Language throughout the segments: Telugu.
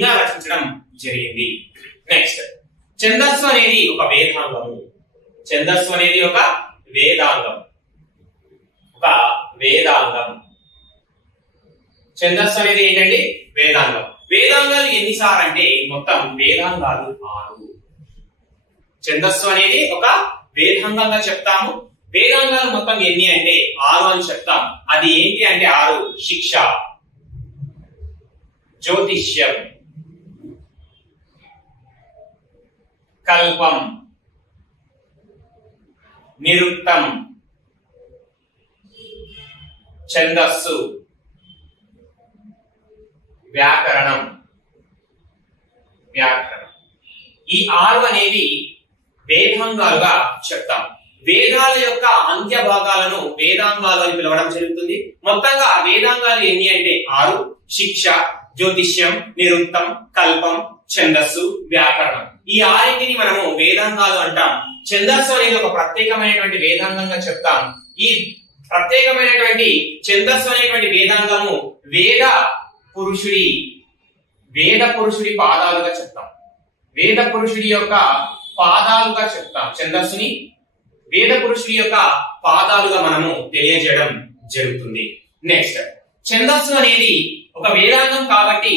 ఇలా రచించడం జరిగింది. నెక్స్ట్, ఛందస్సు అనేది ఒక వేదాంగము. ఛందస్సు అనేది ఒక వేదాంగం. ఛందస్సు అనేది ఏంటండి? వేదాంగం. వేదాంగాలు ఎన్నిసార్లు అంటే మొత్తం వేదాంగాలు 6. ఛందస్సు అనేది ఒక వేదాంగంగా చెప్తాము. వేదాంగాలు మొత్తం ఎన్ని అంటే 6 అని చెప్తాం. అది ఏంటి అంటే 6: శిక్ష, జ్యోతిష్యం, కల్పం, నిరుక్తం, ఛందస్సు, వ్యాకరణం. ఈ 6 అనేవి వేదాంగాలుగా చెప్తాం. వేదాల యొక్క అంత్య భాగాలను వేదాంగాలు అని పిలవడం జరుగుతుంది. మొత్తంగా వేదాంగాలు ఎన్ని అంటే 6: శిక్ష, జ్యోతిష్యం, నిరుక్తం, కల్పం, ఛందస్సు, వ్యాకరణం. ఈ 6ని మనము వేదాంగాలు అంటాం. ఛందస్సు అనేది ఒక ప్రత్యేకమైనటువంటి వేదాంగంగా చెప్తాం. ఈ ప్రత్యేకమైనటువంటి ఛందస్సు అనేటువంటి వేదాంగము వేద పురుషుడి పాదాలుగా చెప్తాం. వేద పురుషుడి యొక్క పాదాలుగా చెప్తాం. ఛందస్సుని వేద పురుషుడి యొక్క పాదాలుగా మనము తెలియజేయడం జరుగుతుంది. నెక్స్ట్, ఛందస్సు అనేది ఒక వేదాంగం కాబట్టి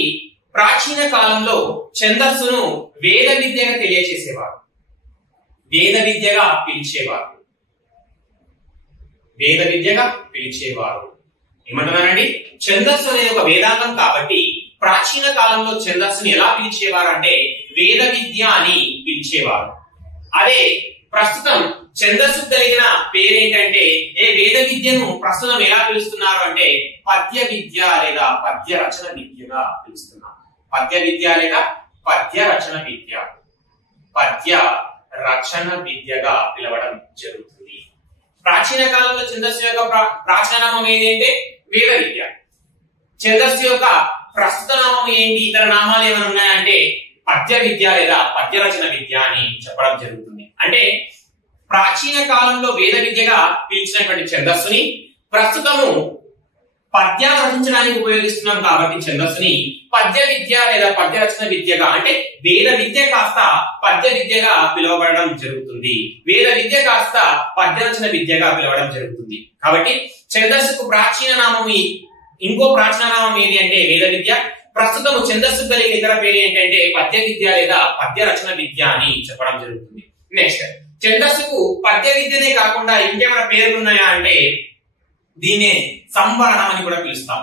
ప్రాచీన కాలంలో ఛందస్సును వేద విద్యగా తెలియజేసేవారు. వేద విద్యగా పిలిచేవారు. ఏమంటున్నారండి? ఛందస్సు అనేది ఒక వేదాంగం కాబట్టి ప్రాచీన కాలంలో ఛందస్సుని ఎలా పిలిచేవారు అంటే వేద విద్య అని పిలిచేవారు. అదే ప్రస్తుతం ఛందస్సు కలిగిన పేరేంటంటే వేద విద్యను ప్రస్తుతం ఎలా పిలుస్తున్నారు అంటే పద్య విద్య లేదా పద్య రచన విద్యగా పిలుస్తున్నారు. పద్య విద్య లేదా పద్య రచన విద్యగా పిలవడం జరుగుతుంది. ప్రాచీన కాలంలో ఛందస్సు యొక్క ప్రాచీన నామం ఏంటంటే వేద విద్య. ఛందస్సు యొక్క ప్రస్తుత నామం ఏంటి? ఇతర నామాలు ఏమైనా ఉన్నాయంటే పద్య విద్య లేదా పద్య రచన విద్య అని చెప్పడం జరుగుతుంది. అంటే ప్రాచీన కాలంలో వేద విద్యగా పిలిచినటువంటి ఛందస్సుని ప్రస్తుతము పద్యాలు రచించడానికి ఉపయోగిస్తున్నాం కాబట్టి ఛందస్సుని పద్య విద్య లేదా పద్య రచన విద్యగా అంటే వేద విద్య కాస్త పద్య విద్యగా పిలువబడడం జరుగుతుంది. వేద విద్య కాస్త పద్య రచన విద్యగా పిలవడం జరుగుతుంది. కాబట్టి ఛందస్సుకు ప్రాచీన నామం ఇంకో ప్రాచీన నామం ఏది అంటే వేద విద్య. ప్రస్తుతం ఛందస్సు కలిగే ఇతర పేరు ఏంటంటే పద్య విద్య లేదా పద్య రచన విద్య అని చెప్పడం జరుగుతుంది. నెక్స్ట్, ఛందస్సుకు పద్య విద్యనే కాకుండా ఇంకేమైనా పేర్లు ఉన్నాయా అంటే దీన్నే సంవరణం అని కూడా పిలుస్తాం.